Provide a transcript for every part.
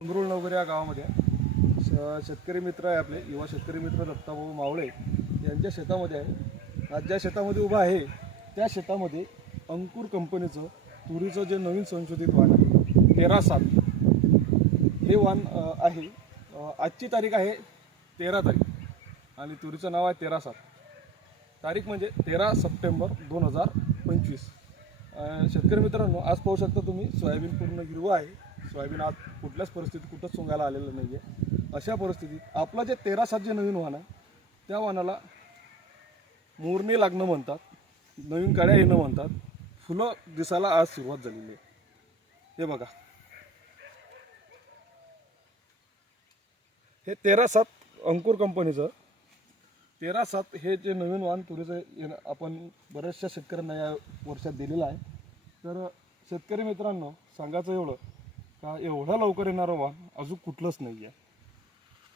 उंबरूळ नवघर या गावामध्ये शेतकरी मित्र आहे आपले युवा शेतकरी मित्र दत्ताभाऊ मावळे यांच्या शेतामध्ये आहे. आज ज्या शेतामध्ये उभा आहे त्या शेतामध्ये अंकुर कंपनीचं तुरीचं जे नवीन संशोधित वाण आहे 13-7 हे वाण आहे. आजची तारीख आहे 13 तारीख आणि तुरीचं नाव आहे 13-7. तारीख म्हणजे 13 सप्टेंबर 2025. शेतकरी मित्रांनो, आज पाहू शकता तुम्ही सोयाबीन पूर्ण हिरवं आहे. सोयाबीन आज कुठल्याच परिस्थितीत कुठंच सोंगायला आलेलं नाही आहे. अशा परिस्थितीत आपलं जे 13-7 जे नवीन वाण आहे त्या वाणाला मोरणे लागणं म्हणतात, नवीन काड्या येणं म्हणतात. फुलं दिसायला आज सुरुवात झालेली आहे. हे बघा, हे 13-7 अंकुर कंपनीचं 13-7 हे जे नवीन वाण तुरीचं आपण बऱ्याचशा शेतकऱ्यांना या वर्षात दिलेलं आहे. तर शेतकरी मित्रांनो, सांगायचं एवढं का एवढा लवकर येणारं वाण अजून कुठलंच नाही आहे.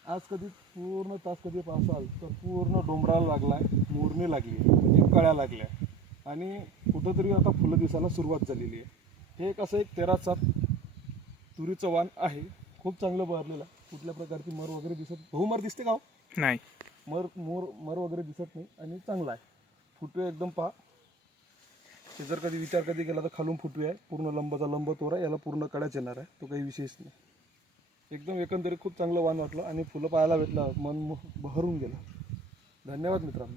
आज कधी पूर्ण तास कधी पावसाल तर पूर्ण डोंबराला लागला आहे, मोरणी लागली आहे, म्हणजे कळ्या लागल्या आणि कुठंतरी आता फुलं दिसायला सुरुवात झालेली आहे. हे एक असं एक 13-7 तुरीचं वाण आहे. खूप चांगलं बहरलेलं आहे. कुठल्या प्रकारची मर वगैरे दिसत मर दिसते का हो? नाही, मर वगैरे दिसत नाही आणि चांगला आहे. फुटवे एकदम पहा, हे जर कधी विचार कधी केला तर खालून फुटवे आहे, पूर्ण लंबचा लंब तोरा, याला पूर्ण कड्याच येणार आहे. तो काही विशेष नाही. एकदम एकंदरीत खूप चांगलं वाण वाटलं आणि फुलं पाहायला भेटलं, मन बहरून गेलं. धन्यवाद मित्रांनो.